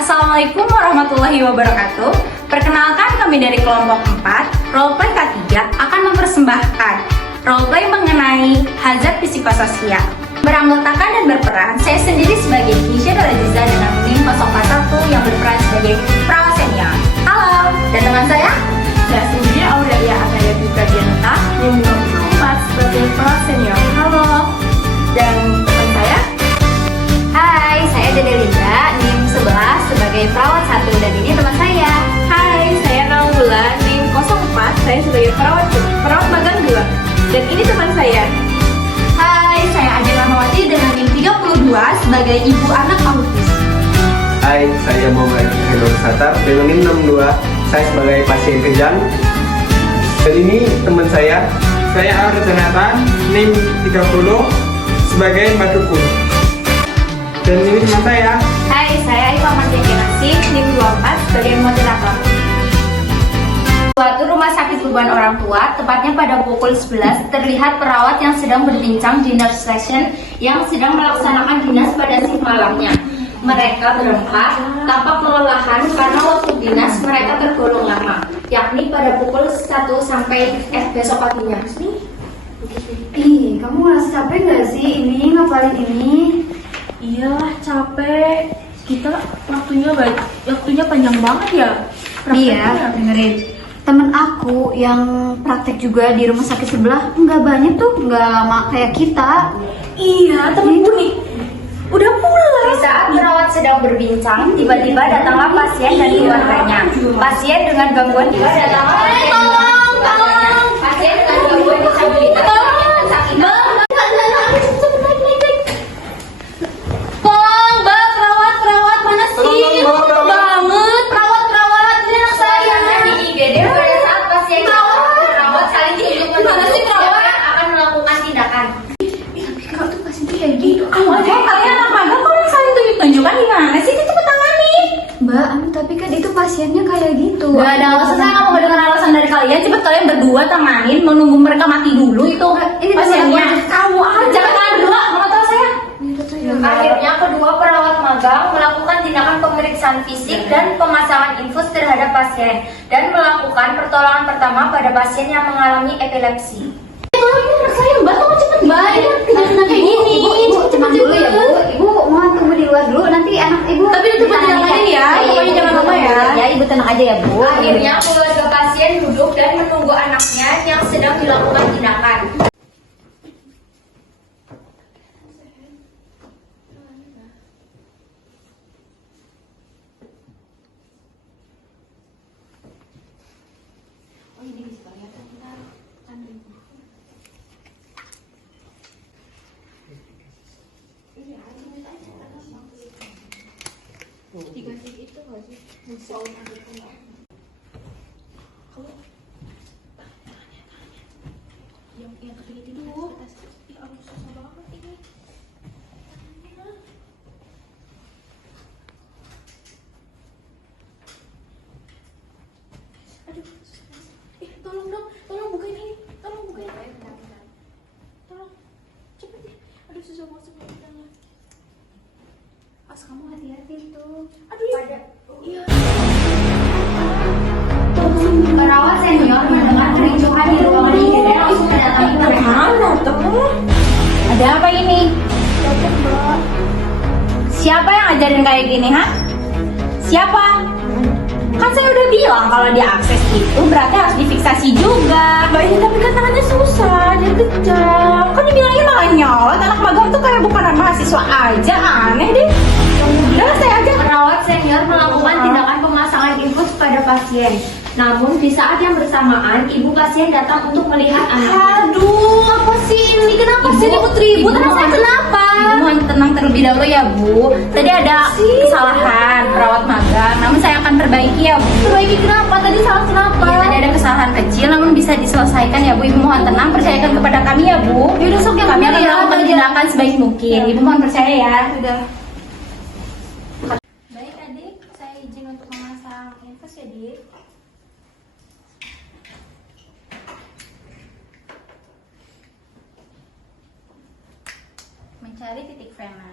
Assalamualaikum warahmatullahi wabarakatuh. Perkenalkan, kami dari kelompok 4 Roleplay K3 akan mempersembahkan roleplay mengenai hazard psikososial. Beranggotakan dan berperan, saya sendiri sebagai Kisha Rajiza dengan NIM 041 yang berperan sebagai perawat senior. Halo, dan teman saya sendiri Aurelia Ataya Dianita NIM 24 sebagai perawat senior. Halo. Dan teman saya, Hai, saya Dede Linda, NIM 11 sebagai perawat 1 dan ini teman saya. hai, saya Naula NIM 04, saya sebagai perawat magang 2. Dan ini teman saya. Hai, saya Ajeng Rahmawati dengan NIM 32 sebagai ibu anak autis. Hai, saya Muhammad Henur Satar dengan NIM 62, saya sebagai pasien kejang. Dan ini teman saya Arif Jonathan, NIM 30 sebagai Mbak Dukun. Dan ini teman saya. Hai, saya Iva Mardianasi, NIM 24 sebagai moderator. Suatu rumah sakit beban orang tua, tepatnya pada pukul 11, terlihat perawat yang sedang berbincang di nurse station yang sedang melaksanakan dinas pada shift malamnya. Mereka berempat tampak kelelahan karena waktu dinas mereka tergolong lama, yakni pada pukul 1 sampai besok paginya. Ih, kamu ngerasa capek nggak sih ini ngapalin ini? Iyalah capek. Kita waktunya panjang banget ya. Iya, dengerin. Temen aku yang praktek juga di rumah sakit sebelah nggak banyak tuh, nggak lama kayak kita. Iya, temenku nih udah pulang. Di saat perawat sedang berbincang, tiba-tiba datanglah pasien dan keluarganya. Pasien dengan gangguan datanglah pasien dengan gangguan disabilitas dan kesakitan. Tolong, Mbak, perawat mana sih? Tolong, Mbak, Banget, perawat ini anak saya di IGD pada saat pasien perawat saling ditunjukkan mana sih perawat yang akan melakukan tindakan. Kau tuh pasti kayak gitu. Kalian anak magang kok yang saling tunjuk-tunjukkan gimana sih? Itu cepet tangani. Mbak, tapi kan itu pasiennya kayak gitu. Gak ada alasan, saya nggak mau mendengar alasan dari kalian. Cepet kalian berdua tanganin, menunggu mereka mati dulu itu. Ini pasiennya. kamu Jangan kalian berdua, mau tahu saya. Ya, Akhirnya kedua perawat magang melakukan tindakan pemeriksaan fisik dan pemasangan infus terhadap pasien dan melakukan pertolongan pertama pada pasien yang mengalami epilepsi. Tolong anak saya, Mbak, tolong cepet, Mbak. Ini kejadian kayak gini. Ibu, tenang dulu ya, Bu. Ibu mau tunggu di luar dulu, nanti anak Ibu. Tapi itu perjalanan ya, pokoknya jangan lama ya. Ya, Ibu tenang aja ya, Bu. Akhirnya keluarga pasien duduk dan menunggu anaknya yang sedang dilakukan tindakan. Tolong bukain ini. Tolong cepet deh. Aduh, susah banget sebenarnya. Pas kamu hati-hati tuh. Aduh, iya. Perawat senior mendengar kericuhan di ruangan IGD langsung mendatangi mereka. Ada apa ini? Siapa yang ajarin kayak gini, ha? Siapa? Kan saya udah bilang kalau dia akses itu berarti harus difiksasi juga. Mbak, ini tapi kan tangannya susah, dia kejang. Kan dibilangnya malah nyolot, anak magang tuh kayak bukan mahasiswa aja, aneh deh. Udah, saya aja. Perawat senior melakukan tindakan pemasangan infus pada pasien. Namun di saat yang bersamaan, ibu pasien datang untuk melihat anaknya. Aduh, apa sih ini? Kenapa sih ribut-ribut? Anak saya kenapa? Ibu mohon tenang terlebih dahulu ya, Bu. Tadi ada kesalahan perawat magang, namun saya akan perbaiki ya, Bu. Perbaiki kenapa? Tadi salah kenapa? Ya, tadi ada kesalahan kecil, namun bisa diselesaikan ya, Bu. Ibu mohon tenang, percayakan kepada kami ya, Bu. Yaudah, sok yang Kami bener akan ya, melakukan aja. tindakan sebaik mungkin. Ibu mohon percaya ya. Udah. Baik, adik. Saya izin untuk memasang infus ya, Dik. Mencari titik vena.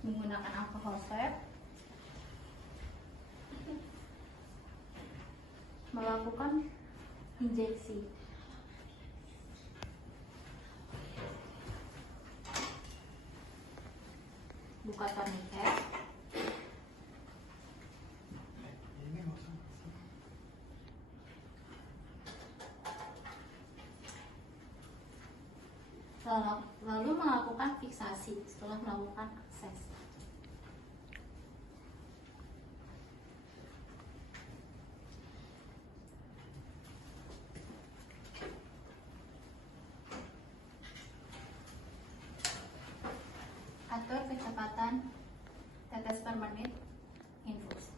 Ini menggunakan alkohol swab, melakukan injeksi. Buka tourniquet. Lalu melakukan fiksasi setelah melakukan akses. Atur kecepatan tetes per menit infus.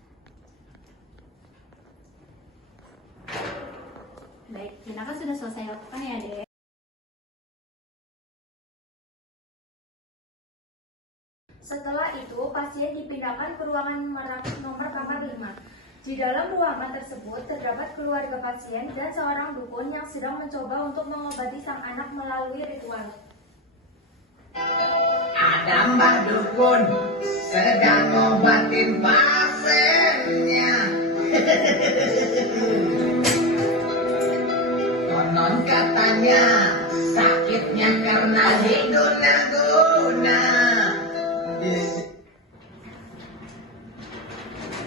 Baik, tindakan sudah selesai lakukan ya, Dek. Setelah itu, pasien dipindahkan ke ruangan nomor kamar 5. Di dalam ruangan tersebut terdapat keluarga pasien dan seorang dukun yang sedang mencoba untuk mengobati sang anak melalui ritual. Ada mbak dukun sedang ngobatin pasiennya. Konon katanya sakitnya karena diguna-guna.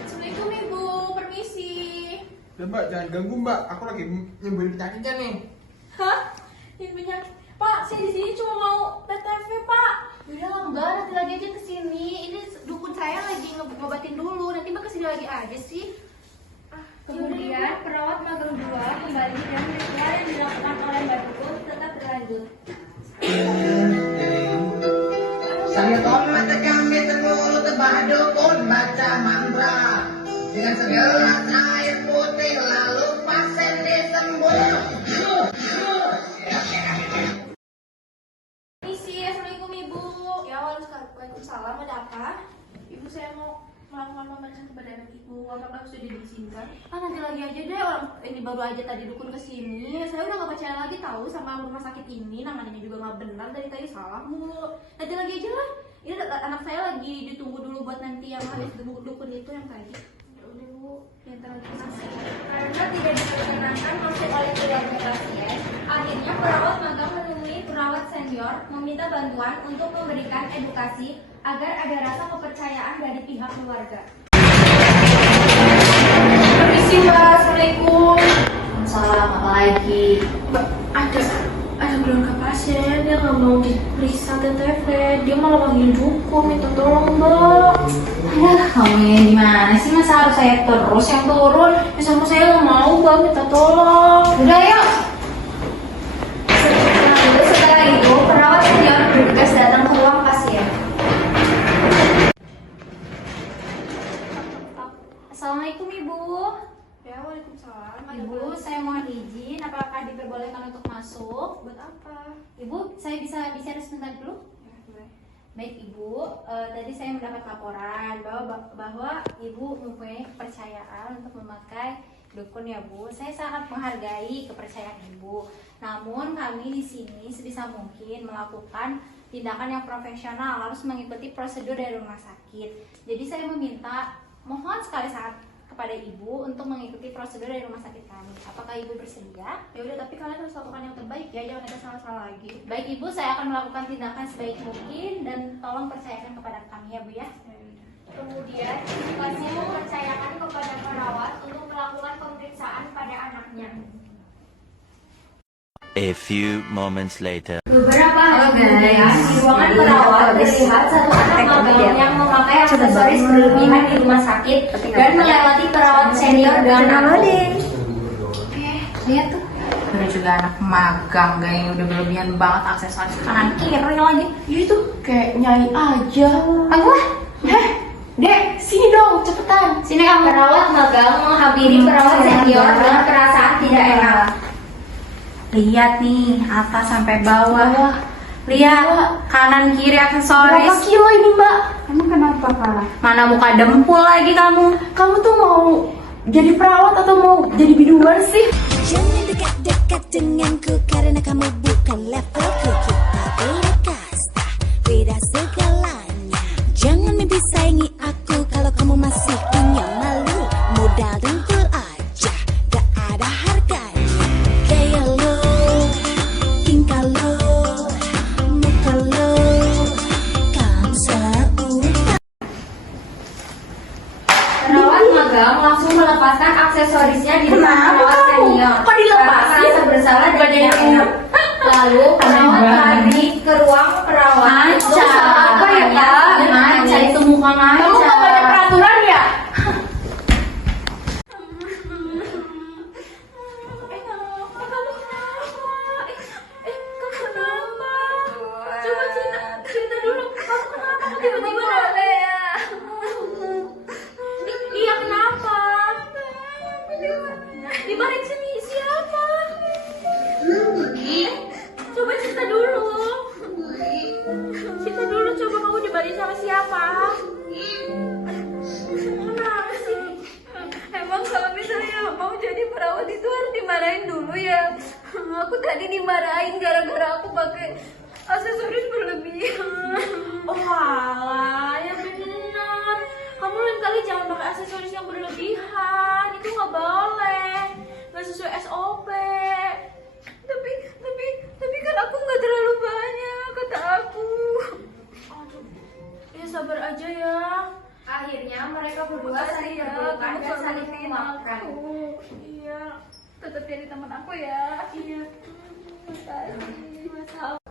Assalamualaikum Ibu, permisi. Mbak, jangan ganggu Mbak, aku lagi nyembuhin penyakitnya nih. Hah? Ini penyakit? Pak, saya di sini cuma mau PTV, Pak. Udah lah Mbak, nanti lagi aja kesini. Ini dukun saya lagi ngobatin dulu. Nanti Mbak kesini lagi aja sih. Kemudian, perawat magang 2 kembali dan ritual yang dilakukan oleh Mbak Dukun tetap berlanjut. Saya tomat kami termulut tebah dukun baca mantra dengan segelas air putih lalu pasien disembuh. Permisi, Assalamualaikum Ibu. Ya, waalaikumsalam, ada apa? Ibu, saya mau melakukan pemeriksaan kepada anak Ibu. Apakah sudah diizinkan? Nanti lagi aja deh. Orang ini baru aja tadi dukun kesini. Saya udah gak percaya lagi tahu sama rumah sakit ini. Namanya juga gak benar. Dari tadi salah mulu. Nanti lagi aja lah. Ini anak saya lagi ditunggu dulu buat nanti yang habis dukun itu yang tadi. Ya udah Bu, yang lagi kasih. Karena tidak diperkenankan masuk oleh keluarga pasien, akhirnya perawat magang menemui perawat senior meminta bantuan untuk memberikan edukasi agar ada rasa kepercayaan dari pihak keluarga. Permisi, Mbak. Assalamualaikum. Salah apa lagi? Mbak, ada keluarga pasien dia nggak mau diperiksa TTV. Dia malah panggil dukun, minta tolong, Mbak. Alah, kamu ini gimana sih? Masa harus saya terus yang turun? Ya sama saya nggak mau, Mbak, minta tolong. Udah yuk. Setelah itu, perawat senior bergegas datang ke ruang pasien. Assalamualaikum Ibu. Ya, waalaikumsalam. Ibu, saya mohon izin. Apakah diperbolehkan untuk masuk? Buat apa? Ibu, saya bisa bicara sebentar dulu? Ya, boleh. Baik Ibu, tadi saya mendapat laporan bahwa Ibu mempunyai kepercayaan untuk memakai dukun ya Bu. Saya sangat menghargai kepercayaan Ibu. Namun kami di sini sebisa mungkin melakukan tindakan yang profesional, harus mengikuti prosedur dari rumah sakit. Jadi saya mohon sekali sangat kepada Ibu untuk mengikuti prosedur dari rumah sakit kami. Apakah Ibu bersedia? Ya udah, tapi kalian harus lakukan yang terbaik ya, jangan ada salah-salah lagi. Baik Ibu, saya akan melakukan tindakan sebaik mungkin dan tolong percayakan kepada kami ya Bu ya. Kemudian, pasien mempercayakan kepada perawat untuk melakukan pemeriksaan pada anaknya. A few moments later. Beberapa hari kemudian, di ruangan perawat terlihat satu anak magang yang memakai aksesoris berlebihan di rumah sakit dan melewati perawat senior dengan akun. Lihat tuh. Ada juga anak magang gayanya udah berlebihan banget, aksesoris kanan kiri lagi. Ya itu kayak nyai aja. Apa? Dek, sini dong, cepetan. Sini kamu. Perawat magang menghampiri perawat senior dengan perasaan tidak enak. Lihat nih, atas sampai bawah. Lihat, kanan kiri Berapa aksesoris. kilo ini, Mbak? Emang kenapa kalah? Mana muka dempul lagi kamu? Kamu tuh mau jadi perawat atau mau jadi biduan sih? Jangan dekat-dekat denganku karena kamu bukan levelku. Kita beda kasta, beda segalanya. Jangan mimpi melepaskan aksesorisnya di depan Kenapa perawat kamu? senior. Kok dilepasin? Karena merasa bersalah dan Badannya tidak enak. Lalu perawat lari ke ruang perawat. Ngaca. Apa ya, Kak? Ngaca itu muka ngaca. Kamu nggak baca peraturan ya? Coba cerita dulu. Kamu kenapa? Kamu tiba-tiba Iya kenapa? Dimarahin sini siapa? Coba cerita dulu. Cerita dulu, coba kamu dimarahin sama siapa? Kenapa sih? Emang kalau misalnya mau jadi perawat itu harus dimarahin dulu ya? Aku tadi dimarahin gara-gara aku pakai aksesoris berlebihan. Oh alah, ya benar. Kamu lain kali jangan pakai aksesoris yang berlebihan. Itu nggak boleh, nggak sesuai SOP. Tapi kan aku nggak terlalu banyak, kata aku. Aduh, ya sabar aja ya. Akhirnya mereka berdua saling berpelukan dan saling memaafkan. Iya, tetap jadi teman aku ya. Iya.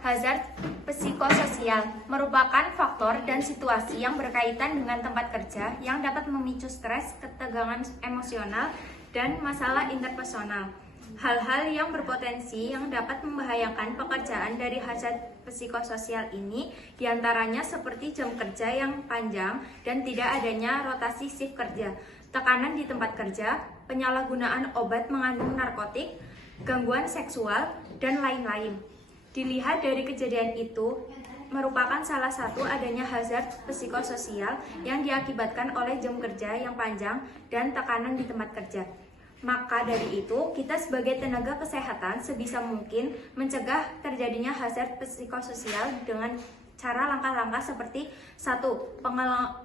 Hazard psikososial merupakan faktor dan situasi yang berkaitan dengan tempat kerja yang dapat memicu stres, ketegangan emosional, dan masalah interpersonal. Hal-hal yang berpotensi yang dapat membahayakan pekerjaan dari hazard psikososial ini diantaranya seperti jam kerja yang panjang dan tidak adanya rotasi shift kerja, tekanan di tempat kerja, penyalahgunaan obat mengandung narkotik, gangguan seksual, dan lain-lain. Dilihat dari kejadian itu, merupakan salah satu adanya hazard psikososial yang diakibatkan oleh jam kerja yang panjang dan tekanan di tempat kerja. Maka dari itu, kita sebagai tenaga kesehatan sebisa mungkin mencegah terjadinya hazard psikososial dengan cara langkah-langkah seperti 1.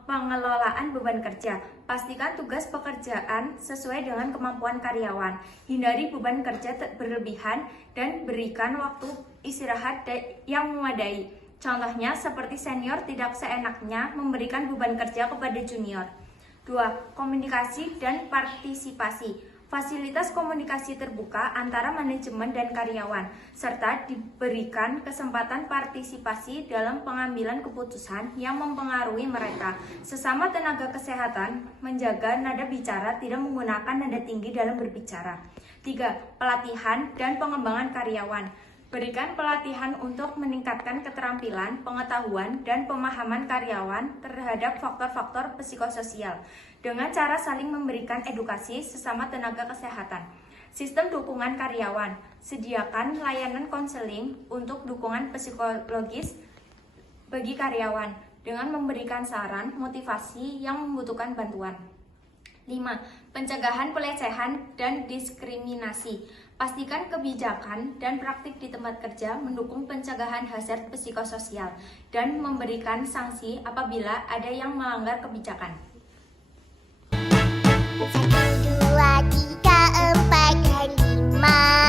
Pengelolaan beban kerja. Pastikan tugas pekerjaan sesuai dengan kemampuan karyawan. Hindari beban kerja berlebihan dan berikan waktu istirahat yang memadai. Contohnya seperti senior tidak seenaknya memberikan beban kerja kepada junior. 2. Komunikasi dan partisipasi. Fasilitas komunikasi terbuka antara manajemen dan karyawan, serta diberikan kesempatan partisipasi dalam pengambilan keputusan yang mempengaruhi mereka. Sesama tenaga kesehatan, menjaga nada bicara tidak menggunakan nada tinggi dalam berbicara. 3. Pelatihan dan pengembangan karyawan. Berikan pelatihan untuk meningkatkan keterampilan, pengetahuan, dan pemahaman karyawan terhadap faktor-faktor psikososial dengan cara saling memberikan edukasi sesama tenaga kesehatan. Sistem dukungan karyawan. Sediakan layanan konseling untuk dukungan psikologis bagi karyawan dengan memberikan saran, motivasi yang membutuhkan bantuan. 5. Pencegahan pelecehan dan diskriminasi. Pastikan kebijakan dan praktik di tempat kerja mendukung pencegahan hazard psikososial dan memberikan sanksi apabila ada yang melanggar kebijakan. 1, 2, 3, 4, dan 5